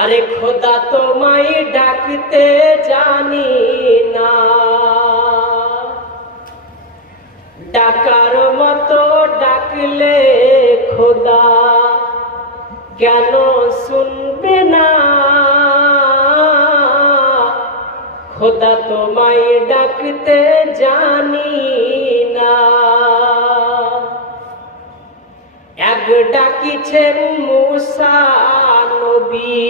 আরে খোদা তোমায় ডাকতে জানি না, ডাকার মতো ডাকলে খোদা কেন শুনবে না? খোদা তোমায় ডাকতে জানি না। এক ডাকিছেন মুসা নবী,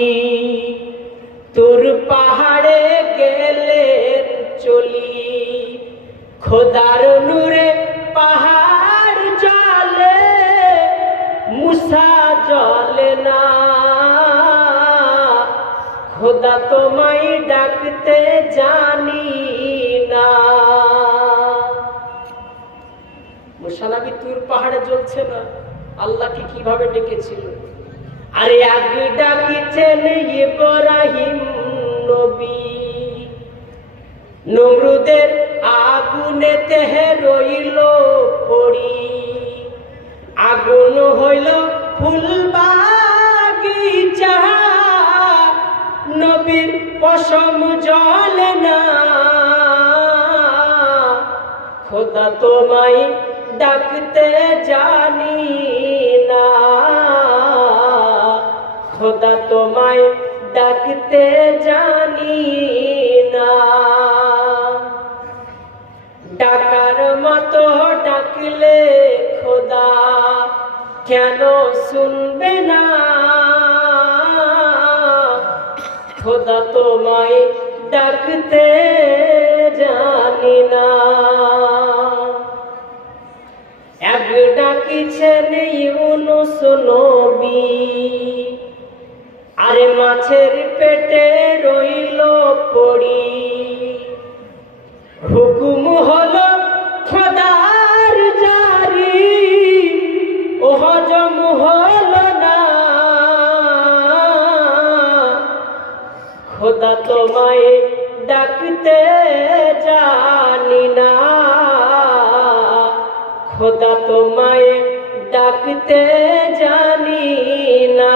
তুর পাহাড়ে গেলেন চলি। খোদার নূরে পাহাড় জ্বলে, মুসা জ্বলে না। খোদা তোমায় ডাকতে জানি না। মুসা নবী তুর পাহাড়ে জ্বলছে না, আল্লাহকে কিভাবে ডেকেছিল? আরে আগে ডাকিছেন ইব্রাহিম নবী, নমরুদের আগুনেতে রইল পড়ি। আগুন হইল ফুল বাগিচা, নবীর পশম জ্বলে না। খোদা তোমায় ডাকতে জানি না, খোদা তোমায় ডাকতে জানি না। ডাকার মতো ডাকলে খোদা কেন শুনবে না? খোদা তোমায় ডাকতে জানি না। এক ডাকিছেন ইউনুস নবী, আরে মাছের পেটে রইল পড়ি। হুকুম হলো খোদার জারি, ও হজম হলো না। খোদা তোমায় ডাকতে জানি না, খোদা তোমায় ডাকতে জানি না।